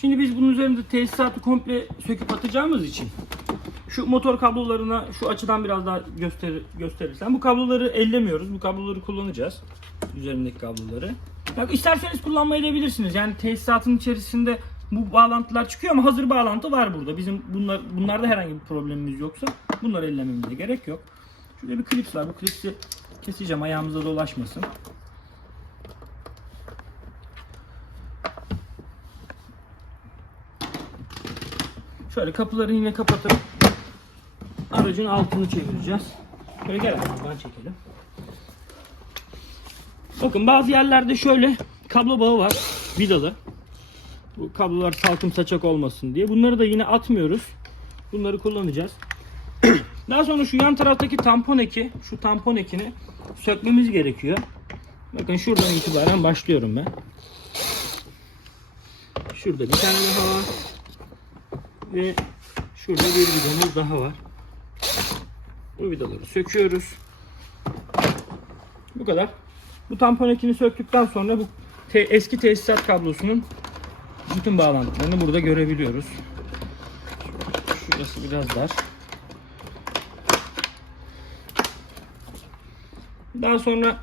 Şimdi biz bunun üzerinde tesisatı komple söküp atacağımız için şu motor kablolarına şu açıdan biraz daha göster gösterirsen bu kabloları ellemiyoruz. Bu kabloları kullanacağız. Üzerindeki kabloları. Bak isterseniz kullanmayı edebilirsiniz. Yani tesisatın içerisinde bu bağlantılar çıkıyor ama hazır bağlantı var burada. Bizim bunlar bunlarda herhangi bir problemimiz yoksa bunları ellememize gerek yok. Şurada bir klips var. Bu klipsi keseceğim ayağımıza dolaşmasın. Şöyle kapıları yine kapatıp aracın altını çevireceğiz. Şöyle gel buradan çekelim. Bakın bazı yerlerde şöyle kablo bağı var. Vidalı. Bu kablolar salkım saçak olmasın diye. Bunları da yine atmıyoruz. Bunları kullanacağız. Daha sonra şu yan taraftaki tampon eki, şu tampon ekini sökmemiz gerekiyor. Bakın şuradan itibaren başlıyorum ben. Şurada bir tane daha var. Ve şurada bir vidamız daha var. Bu vidaları söküyoruz. Bu kadar. Bu tampon ekini söktükten sonra bu te- eski tesisat kablosunun bütün bağlantılarını burada görebiliyoruz. Şurası biraz dar. Daha sonra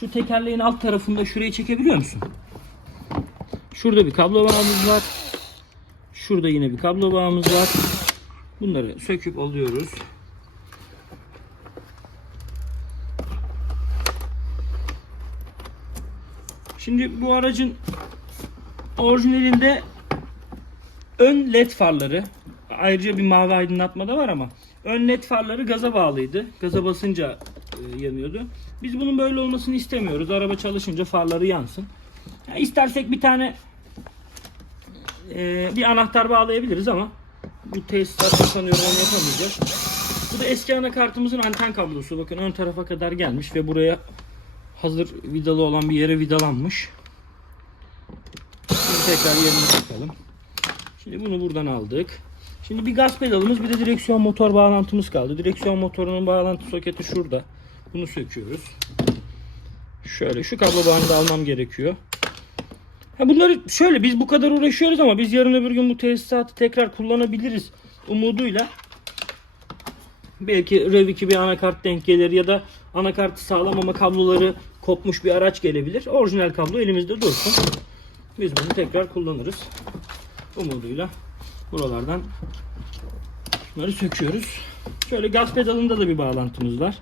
şu tekerleğin alt tarafında şurayı çekebiliyor musun? Şurada bir kablo bağımız var. Şurada yine bir kablo bağımız var. Bunları söküp alıyoruz. Şimdi bu aracın orijinalinde ön led farları ayrıca bir mavi aydınlatma da var ama ön led farları gaza bağlıydı. Gaza basınca e, yanıyordu. Biz bunun böyle olmasını istemiyoruz. Araba çalışınca farları yansın. Ya istersek bir tane e, bir anahtar bağlayabiliriz ama bu tesisat sanıyorum onu yapamayacağız. Bu da eski anakartımızın anten kablosu. Bakın ön tarafa kadar gelmiş ve buraya hazır vidalı olan bir yere vidalanmış. Şimdi tekrar yerine takalım. Şimdi bunu buradan aldık. Şimdi bir gaz pedalımız bir de direksiyon motor bağlantımız kaldı. Direksiyon motorunun bağlantı soketi şurada. Bunu söküyoruz. Şöyle şu kablo bağını da almam gerekiyor. Ha bunları şöyle biz bu kadar uğraşıyoruz ama biz yarın öbür gün bu tesisatı tekrar kullanabiliriz umuduyla. Belki Rev 2 bir anakart denk gelir ya da anakartı sağlam ama kabloları kopmuş bir araç gelebilir. Orijinal kablo elimizde dursun. Biz bunu tekrar kullanırız. Umuduyla buralardan bunları söküyoruz. Şöyle gaz pedalında da bir bağlantımız var.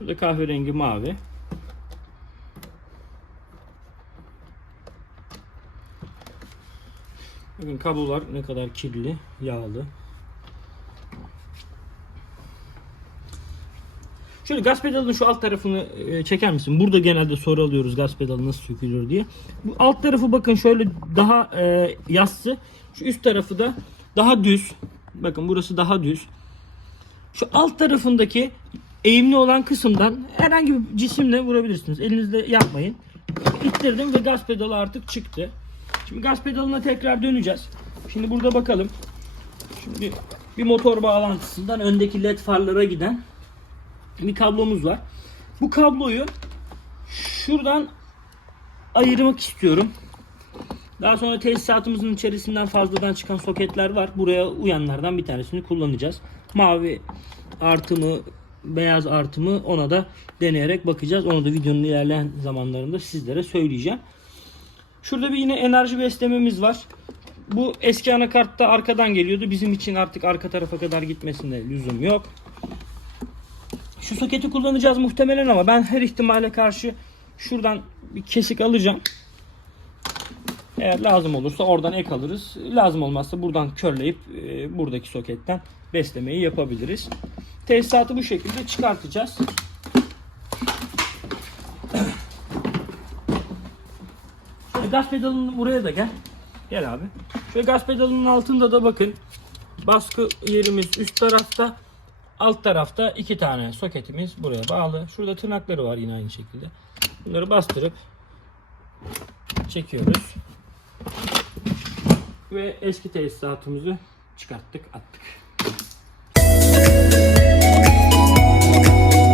Burada kahverengi mavi. Bakın kablolar ne kadar kirli, yağlı. Şöyle gaz pedalının şu alt tarafını e, çeker misin? Burada genelde soru alıyoruz gaz pedalı nasıl sökülür diye. Bu alt tarafı bakın şöyle daha e, yassı. Şu üst tarafı da daha düz. Bakın burası daha düz. Şu alt tarafındaki eğimli olan kısımdan herhangi bir cisimle vurabilirsiniz. Elinizle yapmayın. İttirdim ve gaz pedalı artık çıktı. Şimdi gaz pedalına tekrar döneceğiz. Şimdi burada bakalım. Şimdi bir motor bağlantısından öndeki led farlara giden bir kablomuz var. Bu kabloyu şuradan ayırmak istiyorum. Daha sonra tesisatımızın içerisinden fazladan çıkan soketler var. Buraya uyanlardan bir tanesini kullanacağız. Mavi artımı, beyaz artımı ona da deneyerek bakacağız. Onu da videonun ilerleyen zamanlarında sizlere söyleyeceğim. Şurada bir yine enerji beslememiz var. Bu eski anakartta arkadan geliyordu. Bizim için artık arka tarafa kadar gitmesine lüzum yok. Şu soketi kullanacağız muhtemelen ama ben her ihtimale karşı şuradan bir kesik alacağım. Eğer lazım olursa oradan ek alırız. Lazım olmazsa buradan körleyip e, buradaki soketten beslemeyi yapabiliriz. Tesisatı bu şekilde çıkartacağız. Şöyle gaz pedalının buraya da gel. Gel abi. Şöyle gaz pedalının altında da bakın. Baskı yerimiz üst tarafta. Alt tarafta iki tane soketimiz buraya bağlı. Şurada tırnakları var yine aynı şekilde. Bunları bastırıp çekiyoruz. Ve eski tesisatımızı çıkarttık attık.